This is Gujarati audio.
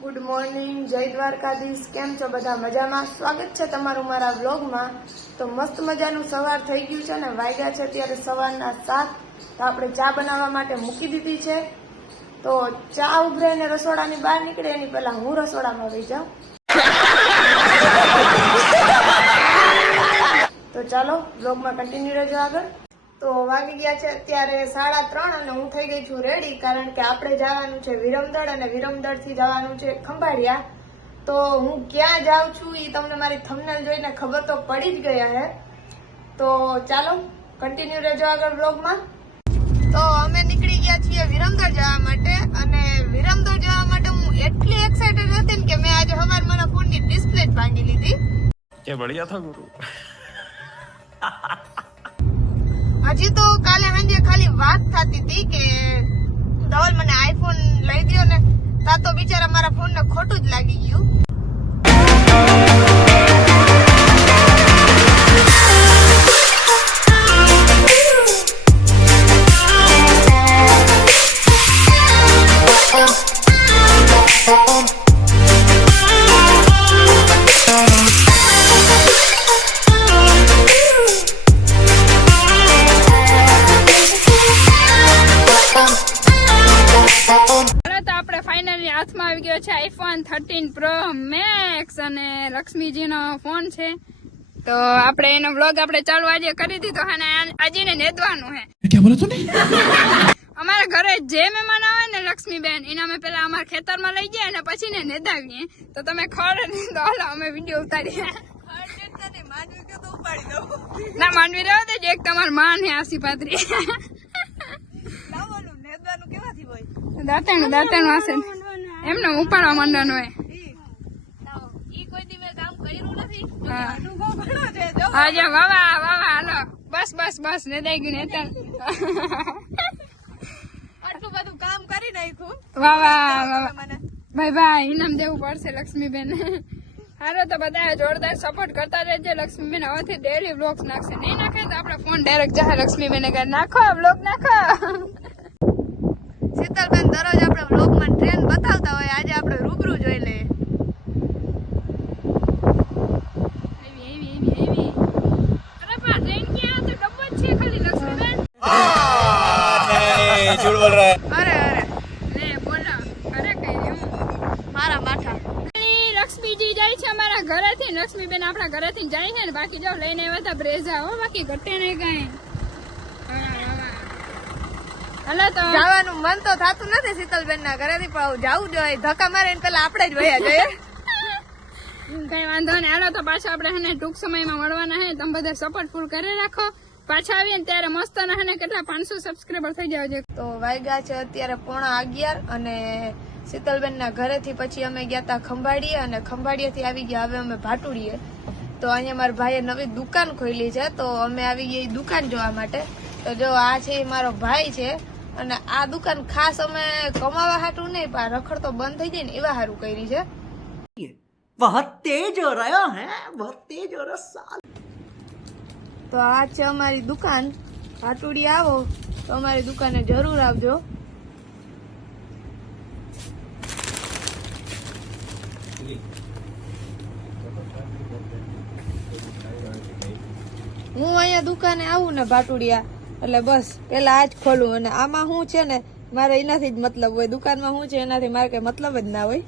ગુડ મોર્નિંગ, જય દ્વારકાધીશ। કેમ છો બધા? મજામાં? સ્વાગત છે તમારું મારા વ્લોગમાં। તો મસ્ત મજાનું સવાર થઈ ગયું છે ને વાગ્યા છે ત્યારે સવારના 7। તો આપણે ચા બનાવવા માટે મૂકી દીધી છે। તો ચા ઉભરાઈને રસોડાની બહાર નીકળે એની પહેલા હું રસોડામાં વહી જાઉં। તો ચાલો વ્લોગમાં કન્ટિન્યુ રહેજો આગળ। તો વાગી ગયા છે અત્યારે 3:30 અને હું થઈ ગઈ છું રેડી, કારણ કે આપણે જવાનું છે વિરમદળ અને વિરમદળ થી જવાનું છે ખંભાળિયા। તો હું ક્યાં જાઉં છું એ તમને મારી થંબનેલ જોઈને ખબર તો પડી જ ગયા હે। તો ચાલો કન્ટિન્યુ રહેજો આગળ વ્લોગમાં। તો અમે નીકળી ગયા છીએ વિરમદળ જવા માટે, અને વિરમદળ જવા માટે હું એટલી એક્સાઇટેડ હતી ને કે મેં આજે સવારે મારા ફોનની ડિસ્પ્લે જ ભાંગી લીધી। કે બઢિયા થા ગુરુ। હજી તો કાલે સાંજે ખાલી વાત થતી હતી કે ધવલ મને આઈફોન લઈ દો ને, તા તો બિચારા મારા ફોન ને ખોટું જ લાગી ગયું। હાથમાં આવી ગયો છે આઈફોન 13 પ્રો મેક્સ અને લક્ષ્મીજીનો ફોન છે। તો આપણે એનો વ્લોગ આપણે ચાલુ આજે કરી દીધો અને આજે ને નેદવાનું છે। क्या बोला तूने? અમારા ઘરે જે મહેમાન આવે ને લક્ષ્મીબેન એને અમે પેલા અમારા ખેતરમાં લઈ ગયા અને પછી ને નેદાવીએ। તો તમે ખડ ને તો હાલો અમે વિડીયો ઉતારીએ। ના માંડવી રહ્યો તો એક તમાર માન હે આસી પાત્રી દાંતણ હશે એમને ઉપાડવા માંડવાનું હોય। હા જા વાવા હાલો બસ નેદાઈ ગયું નેતર આટલું બધું કામ કરી નાખ્યું। વાવા ભાઈ ઇનામ દેવું પડશે લક્ષ્મીબેન। હાલો તો બધા જોરદાર સપોર્ટ કરતા રહેજો। લક્ષ્મીબેન હવેથી ડેલી વ્લોગ્સ નાખશે, નહીં નાખે તો આપડે ફોન ડાયરેક્ટ જાય લક્ષ્મીબેન કે નાખો વ્લોગ નાખો। શીતલબેન દરરોજ આપણે વ્લોગમાં ટ્રેન બતાવતા હોય, આજે આપણે રૂબરૂ જોઈ લઈએ। અરે પણ ટ્રેન ક્યાં તો ડબ્બો જ છે ખાલી લક્ષ્મીબેન। नहीं झूठ बोल रहा है। અરે લે બોલો અરે કઈ હું મારા માથા લક્ષ્મીજી જાય છે અમારા ઘરેથી। લક્ષ્મીબેન આપણા ઘરેથી જાય છે ને, બાકી જો લઈને આવ્યા હતા બ્રેઝા હો, બાકી ઘટે નહીં કઈ। હલો તો જવાનું મન તો થતું નથી શીતલબેન ના ઘરેથી, પણ જવું જોઈએ। ધક્કા મારે પેલા આપણે જ વયા જઈએ। કઈ વાંધો નહીં, હાલો તો પાછા આપણે હે ને ટૂંક સમયમાં મળવાના હે। તમે બધા સપોર્ટ ફૂલ કરી રાખો। પાછા આવીએ ને ત્યારે મસ્ત ના હે ને કેટલા 500 સબસ્ક્રાઇબર થઈ જાવ છે। તો વાગ્યા છે અત્યારે 11:15 અને શીતલબેન ના ઘરેથી પછી અમે ગયા હતા ખંભાળીએ, અને ખંભાળીએથી આવી ગયા હવે અમે ભાટુડીએ। તો અહીંયા મારા ભાઈએ નવી દુકાન ખોલી છે, તો અમે આવી ગયા દુકાન જોવા માટે। તો જો આ છે મારો ભાઈ છે, અને આ દુકાન ખાસ અમે કમાવા હાટું નહીં પણ રખડ તો બંધ થઈ જાય ને એવા હારું કરી છે। बहुत तेज हो रहा है, बहुत तेज हो रहा। તો આ છે અમારી દુકાન। ભાટુડી આવો તો અમારી દુકાને જરૂર આવજો। હું અહીંયા દુકાને આવું ને ભાટુડિયા એટલે બસ પેલા આ જ ખોલું, અને આમાં શું છે ને મારે એનાથી જ મતલબ હોય, દુકાનમાં શું છે એનાથી મારે કઈ મતલબ જ ના હોય।